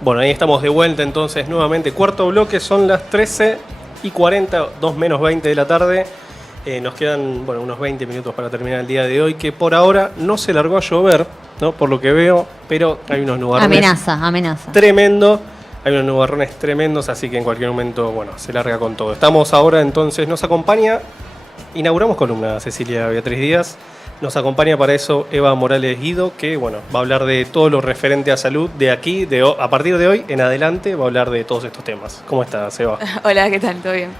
Bueno, ahí estamos de vuelta entonces nuevamente. Cuarto bloque, son las 13:40, 2 menos 20 de la tarde. Nos quedan unos 20 minutos para terminar el día de hoy, que por ahora no se largó a llover, ¿no? Por lo que veo, pero hay unos nubarrones. Amenaza. Tremendo. Hay unos nubarrones tremendos, así que en cualquier momento, se larga con todo. Estamos ahora entonces, nos acompaña, inauguramos columna Cecilia Beatriz Díaz. Nos acompaña para eso Eva Morales Guido, que va a hablar de todo lo referente a salud de aquí, a partir de hoy en adelante, va a hablar de todos estos temas. ¿Cómo estás, Eva? Hola, ¿qué tal? ¿Todo bien?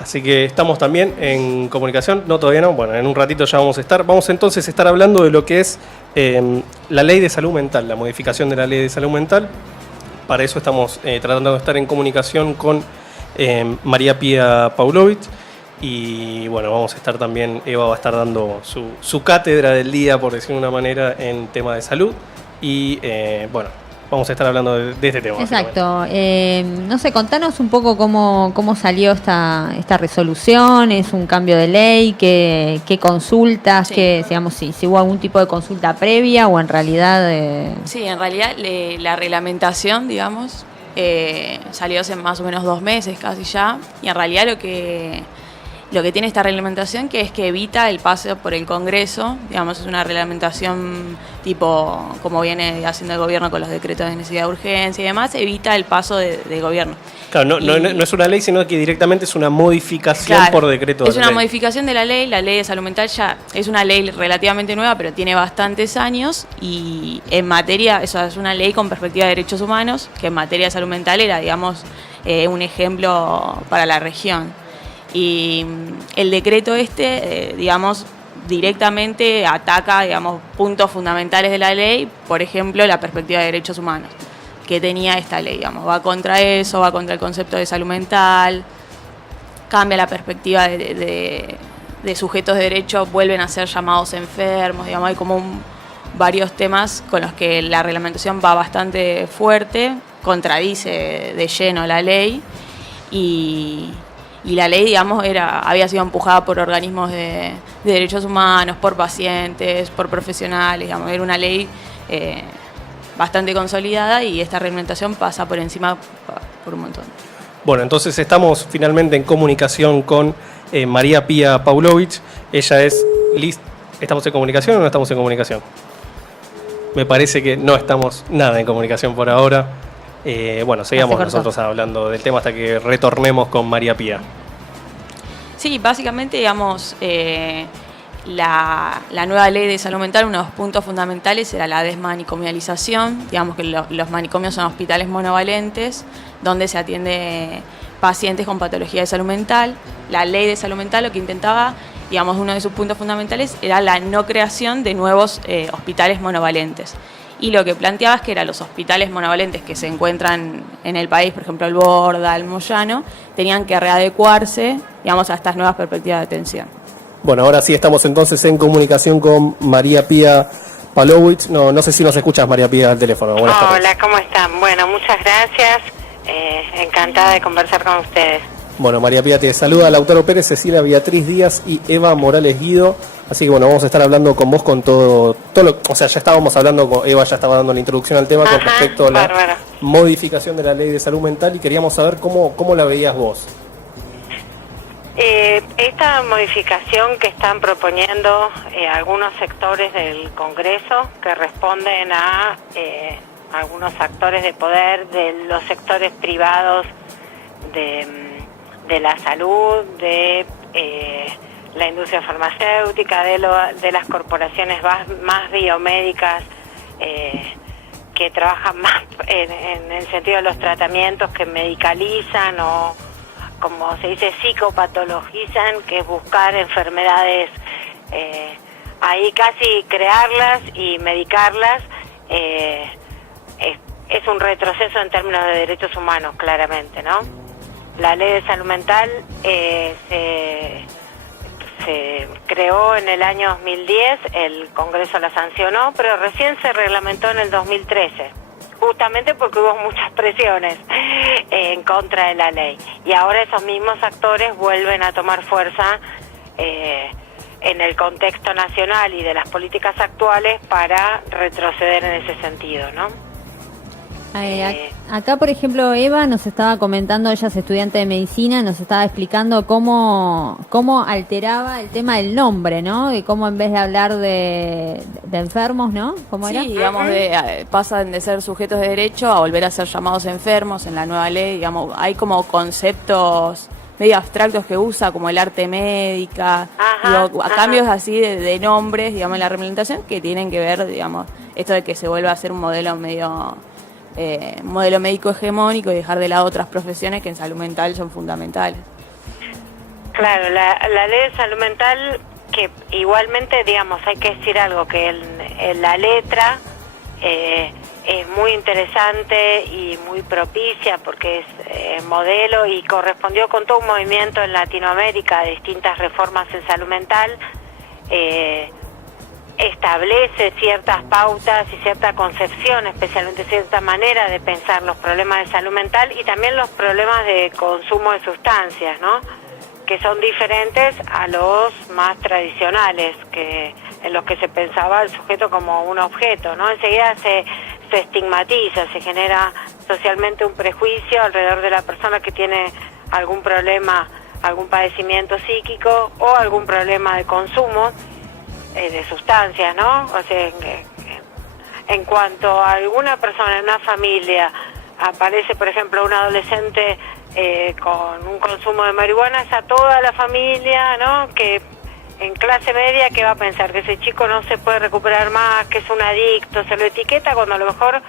Así que estamos también en comunicación, no, todavía no, en un ratito ya vamos a estar. Vamos entonces a estar hablando de lo que es la ley de salud mental, la modificación de la ley de salud mental. Para eso estamos tratando de estar en comunicación con María Pía Paulovich. Y vamos a estar también, Eva va a estar dando su cátedra del día, por decirlo de una manera, en tema de salud. Y vamos a estar hablando de este tema. Exacto. No sé, contanos un poco cómo salió esta resolución. ¿Es un cambio de ley? ¿Qué consultas? Sí. Si hubo algún tipo de consulta previa o en realidad... Sí, en realidad la reglamentación, salió hace más o menos 2 meses casi ya. Y en realidad lo que tiene esta reglamentación que es que evita el paso por el Congreso, es una reglamentación tipo como viene haciendo el gobierno con los decretos de necesidad de urgencia y demás, evita el paso de gobierno. Claro, no es una ley, sino que directamente es una modificación por decreto. Es una modificación de la ley de salud mental ya es una ley relativamente nueva, pero tiene bastantes años y en materia, eso es una ley con perspectiva de derechos humanos, que en materia de salud mental era, un ejemplo para la región. Y el decreto directamente ataca, puntos fundamentales de la ley, por ejemplo, la perspectiva de derechos humanos que tenía esta ley, va contra eso, va contra el concepto de salud mental, cambia la perspectiva de sujetos de derecho, vuelven a ser llamados enfermos, hay como varios temas con los que la reglamentación va bastante fuerte, contradice de lleno la ley y la ley, había sido empujada por organismos de derechos humanos, por pacientes, por profesionales, era una ley bastante consolidada y esta reglamentación pasa por encima por un montón. Bueno, entonces estamos finalmente en comunicación con María Pía Paulovich. Ella es lista. ¿Estamos en comunicación o no estamos en comunicación? Me parece que no estamos nada en comunicación por ahora. Sigamos nosotros hablando del tema hasta que retornemos con María Pía. Sí, básicamente, la nueva ley de salud mental, uno de los puntos fundamentales era la desmanicomialización, que los manicomios son hospitales monovalentes donde se atiende pacientes con patología de salud mental. La ley de salud mental lo que intentaba, uno de sus puntos fundamentales era la no creación de nuevos hospitales monovalentes. Y lo que planteaba es que los hospitales monovalentes que se encuentran en el país, por ejemplo el Borda, el Moyano, tenían que readecuarse, a estas nuevas perspectivas de atención. Bueno, ahora sí estamos entonces en comunicación con María Pía Paulovich. No sé si nos escuchas, María Pía, al teléfono. Buenas tardes. Hola, ¿cómo están? Bueno, muchas gracias. Encantada de conversar con ustedes. Bueno, María Pía, te saluda Lautaro Pérez, Cecilia Beatriz Díaz y Eva Morales Guido. Así que vamos a estar hablando con vos con todo lo, ya estábamos hablando con Eva, ya estaba dando la introducción al tema con respecto a la modificación de la ley de salud mental y queríamos saber cómo la veías vos. Esta modificación que están proponiendo algunos sectores del Congreso que responden a algunos actores de poder de los sectores privados de la salud, de la industria farmacéutica, de las corporaciones más biomédicas que trabajan más en el sentido de los tratamientos que medicalizan o, como se dice, psicopatologizan, que es buscar enfermedades, ahí casi crearlas y medicarlas. Es un retroceso en términos de derechos humanos, claramente, ¿no? La ley de salud mental se creó en el año 2010, el Congreso la sancionó, pero recién se reglamentó en el 2013, justamente porque hubo muchas presiones en contra de la ley. Y ahora esos mismos actores vuelven a tomar fuerza en el contexto nacional y de las políticas actuales para retroceder en ese sentido, ¿no? Acá, por ejemplo, Eva nos estaba comentando, ella es estudiante de medicina, nos estaba explicando cómo alteraba el tema del nombre, ¿no? Y cómo en vez de hablar de enfermos, ¿no? ¿Cómo era? Sí, digamos, pasan de ser sujetos de derecho a volver a ser llamados enfermos en la nueva ley. Digamos, hay como conceptos medio abstractos que usa, como el arte médica, cambios así de nombres, digamos, en la reglamentación que tienen que ver, digamos, esto de que se vuelva a ser un modelo modelo médico hegemónico y dejar de lado otras profesiones que en salud mental son fundamentales. Claro, la ley de salud mental, que igualmente, digamos, hay que decir algo, que en la letra es muy interesante y muy propicia porque es modelo y correspondió con todo un movimiento en Latinoamérica de distintas reformas en salud mental. Establece ciertas pautas y cierta concepción, especialmente cierta manera de pensar los problemas de salud mental y también los problemas de consumo de sustancias, ¿no? Que son diferentes a los más tradicionales, que en los que se pensaba el sujeto como un objeto, ¿no? Enseguida se estigmatiza, se genera socialmente un prejuicio alrededor de la persona que tiene algún problema, algún padecimiento psíquico o algún problema de consumo de sustancias, ¿no? O sea, en cuanto a alguna persona en una familia aparece, por ejemplo, un adolescente con un consumo de marihuana, es a toda la familia, ¿no? Que en clase media, que va a pensar que ese chico no se puede recuperar más, que es un adicto, se lo etiqueta cuando a lo mejor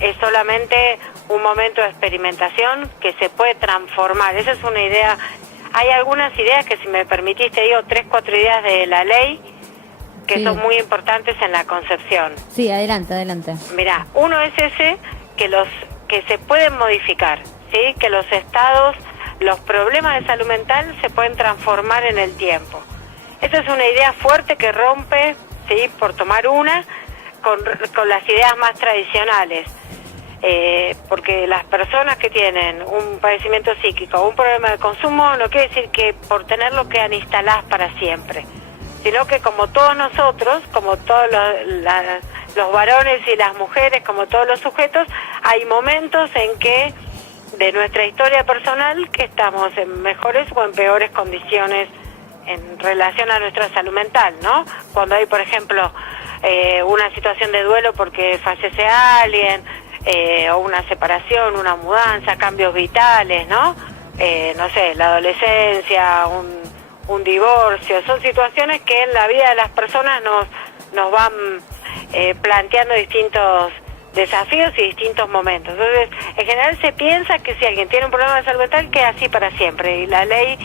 es solamente un momento de experimentación que se puede transformar. Esa es una idea. Hay algunas ideas que, si me permitiste, digo 3, 4 ideas de la ley que son muy importantes en la concepción. Sí, adelante. Mira, uno es ese, que se pueden modificar, ¿sí? Que los estados, los problemas de salud mental se pueden transformar en el tiempo. Esa es una idea fuerte que rompe, ¿sí? Por tomar una, con las ideas más tradicionales. Porque las personas que tienen un padecimiento psíquico o un problema de consumo no quiere decir que por tenerlo quedan instaladas para siempre, sino que como todos nosotros, como todos los varones y las mujeres, como todos los sujetos, hay momentos en que de nuestra historia personal que estamos en mejores o en peores condiciones en relación a nuestra salud mental, ¿no? Cuando hay, por ejemplo, una situación de duelo porque fallece alguien, o una separación, una mudanza, cambios vitales, ¿no? No sé, la adolescencia, un divorcio, son situaciones que en la vida de las personas nos van planteando distintos desafíos y distintos momentos. Entonces, en general se piensa que si alguien tiene un problema de salud mental, queda así para siempre, y la ley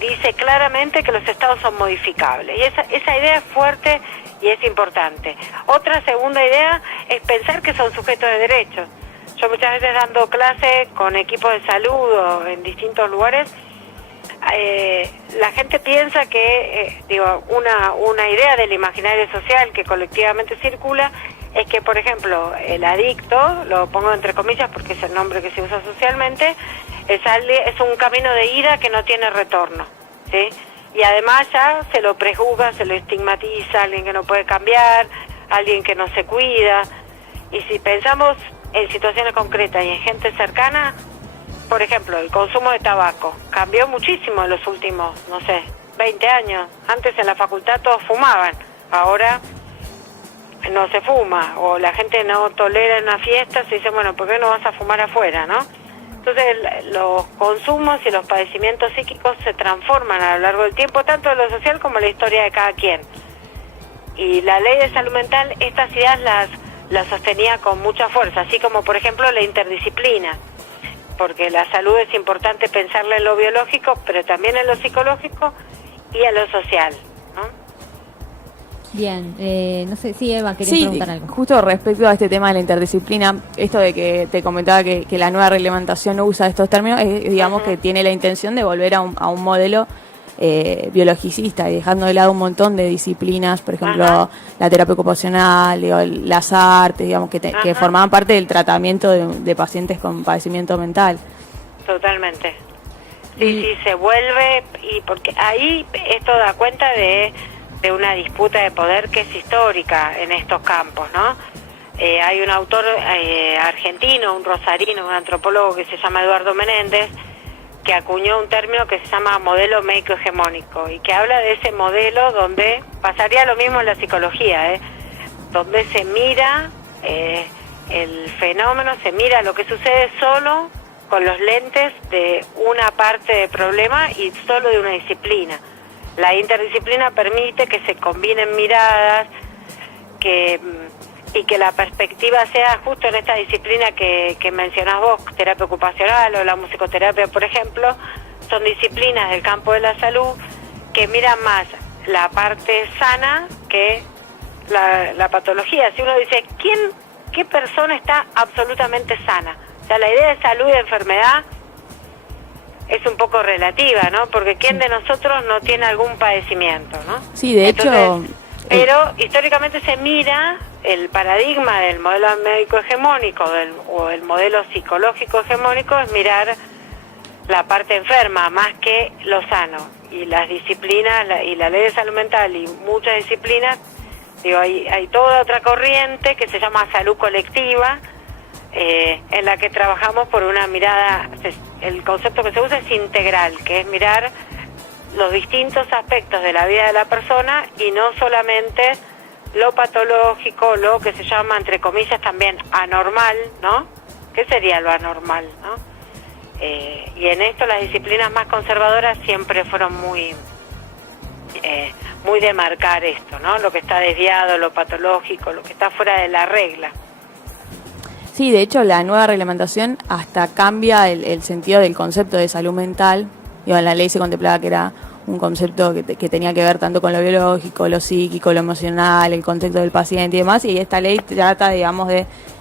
dice claramente que los estados son modificables, y esa idea es fuerte y es importante. Otra segunda idea es pensar que son sujetos de derechos. Yo muchas veces dando clase con equipos de salud o en distintos lugares, la gente piensa que, una idea del imaginario social que colectivamente circula es que, por ejemplo, el adicto, lo pongo entre comillas porque es el nombre que se usa socialmente, es un camino de ida que no tiene retorno, ¿sí? Y además ya se lo prejuzga, se lo estigmatiza, alguien que no puede cambiar, alguien que no se cuida. Y si pensamos en situaciones concretas y en gente cercana, por ejemplo, el consumo de tabaco cambió muchísimo en los últimos, 20 años. Antes en la facultad todos fumaban, ahora no se fuma, o la gente no tolera en una fiesta, se dice, bueno, ¿por qué no vas a fumar afuera, no? Entonces los consumos y los padecimientos psíquicos se transforman a lo largo del tiempo, tanto en lo social como en la historia de cada quien. Y la ley de salud mental, estas ideas las sostenía con mucha fuerza, así como, por ejemplo, la interdisciplina, porque la salud es importante pensarla en lo biológico, pero también en lo psicológico y en lo social, ¿no? Bien, no sé si Eva quería preguntar algo. Justo respecto a este tema de la interdisciplina, esto de que te comentaba que la nueva reglamentación no usa estos términos, digamos que tiene la intención de volver a un modelo biologicista y dejando de lado un montón de disciplinas, por ejemplo, la terapia ocupacional, las artes, digamos, que formaban parte del tratamiento de pacientes con padecimiento mental. Totalmente. Sí, se vuelve, y porque ahí esto da cuenta de una disputa de poder que es histórica en estos campos, ¿no? Hay un autor argentino, un rosarino, un antropólogo que se llama Eduardo Menéndez, que acuñó un término que se llama modelo médico hegemónico y que habla de ese modelo donde pasaría lo mismo en la psicología, donde se mira el fenómeno, se mira lo que sucede solo con los lentes de una parte del problema y solo de una disciplina. La interdisciplina permite que se combinen miradas, y que la perspectiva sea justo en esta disciplina que mencionás vos, terapia ocupacional o la musicoterapia, por ejemplo, son disciplinas del campo de la salud que miran más la parte sana que la patología. Si uno dice, ¿qué persona está absolutamente sana? O sea, la idea de salud y de enfermedad es un poco relativa, ¿no? Porque ¿quién de nosotros no tiene algún padecimiento, no? Sí, de hecho... Pero históricamente se mira el paradigma del modelo médico hegemónico o el modelo psicológico hegemónico es mirar la parte enferma más que lo sano. Y las disciplinas, y la ley de salud mental y muchas disciplinas, digo, hay toda otra corriente que se llama salud colectiva, en la que trabajamos por una mirada, el concepto que se usa es integral, que es mirar los distintos aspectos de la vida de la persona y no solamente lo patológico, lo que se llama, entre comillas, también anormal, ¿no? ¿Qué sería lo anormal, no? Y en esto las disciplinas más conservadoras siempre fueron muy de marcar esto, ¿no? Lo que está desviado, lo patológico, lo que está fuera de la regla. Sí, de hecho la nueva reglamentación hasta cambia el sentido del concepto de salud mental. Digo, en la ley se contemplaba que era un concepto que tenía que ver tanto con lo biológico, lo psíquico, lo emocional, el contexto del paciente y demás, y esta ley trata, digamos,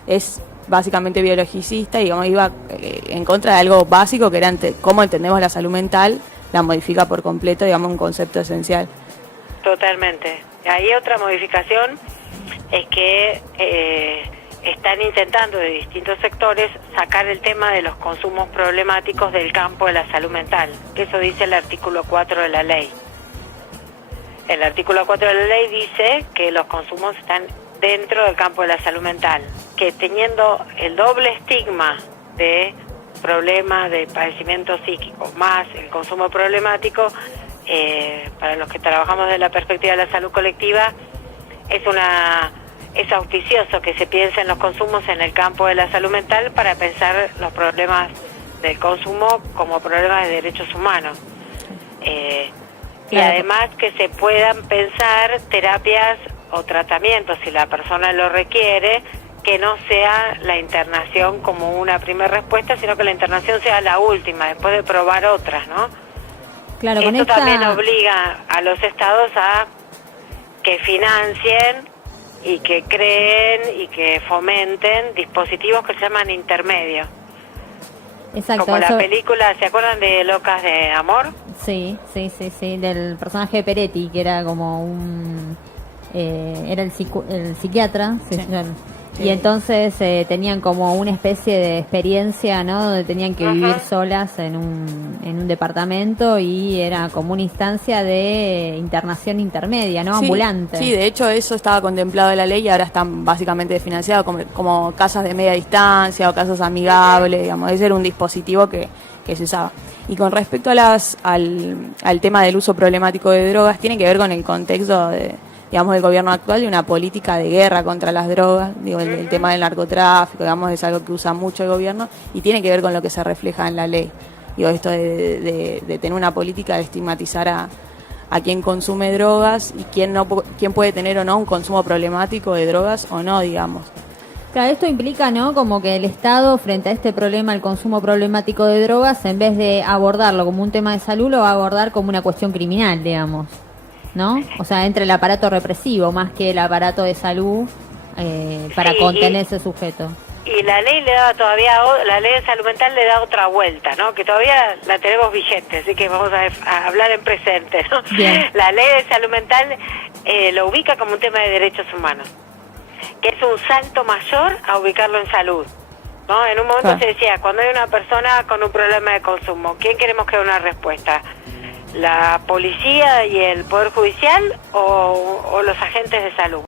es básicamente biologicista y, digamos, iba en contra de algo básico que era cómo entendemos la salud mental, la modifica por completo, digamos, un concepto esencial. Totalmente. Hay otra modificación, es que están intentando de distintos sectores sacar el tema de los consumos problemáticos del campo de la salud mental. Eso dice el artículo 4 de la ley. El artículo 4 de la ley dice que los consumos están dentro del campo de la salud mental, que teniendo el doble estigma de problema de padecimiento psíquico más el consumo problemático, para los que trabajamos desde la perspectiva de la salud colectiva, es auspicioso que se piense en los consumos en el campo de la salud mental para pensar los problemas del consumo como problemas de derechos humanos. Y además que se puedan pensar terapias o tratamientos, si la persona lo requiere, que no sea la internación como una primera respuesta, sino que la internación sea la última, después de probar otras, ¿no? Claro, esto también obliga a los estados a que financien y que creen y que fomenten dispositivos que se llaman intermedios. Exacto. Como la película, ¿se acuerdan de Locas de Amor? Sí, del personaje de Peretti, que era como era el psiquiatra, sí. Y entonces tenían como una especie de experiencia, ¿no? Donde tenían que vivir solas en un departamento y era como una instancia de internación intermedia, ¿no? Sí, ambulante. Sí, de hecho eso estaba contemplado en la ley y ahora están básicamente financiados como casas de media distancia o casas amigables, digamos. Ese era un dispositivo que se usaba. Y con respecto al tema del uso problemático de drogas, tiene que ver con el contexto del gobierno actual y una política de guerra contra las drogas. El tema del narcotráfico, digamos, es algo que usa mucho el gobierno y tiene que ver con lo que se refleja en la ley. Esto de tener una política de estigmatizar a quien consume drogas y quién puede tener o no un consumo problemático de drogas o no, digamos. Claro, esto implica, ¿no? Como que el Estado, frente a este problema, el consumo problemático de drogas, en vez de abordarlo como un tema de salud, lo va a abordar como una cuestión criminal, digamos, ¿no? O sea, entre el aparato represivo más que el aparato de salud para contener ese sujeto. Y la ley la ley de salud mental le da otra vuelta, ¿no? Que todavía la tenemos vigente, así que vamos a hablar en presente, ¿no? Bien. La ley de salud mental lo ubica como un tema de derechos humanos, que es un salto mayor a ubicarlo en salud, ¿no? En un momento se decía, cuando hay una persona con un problema de consumo, ¿quién queremos que dé una respuesta? ¿La policía y el Poder Judicial o los agentes de salud?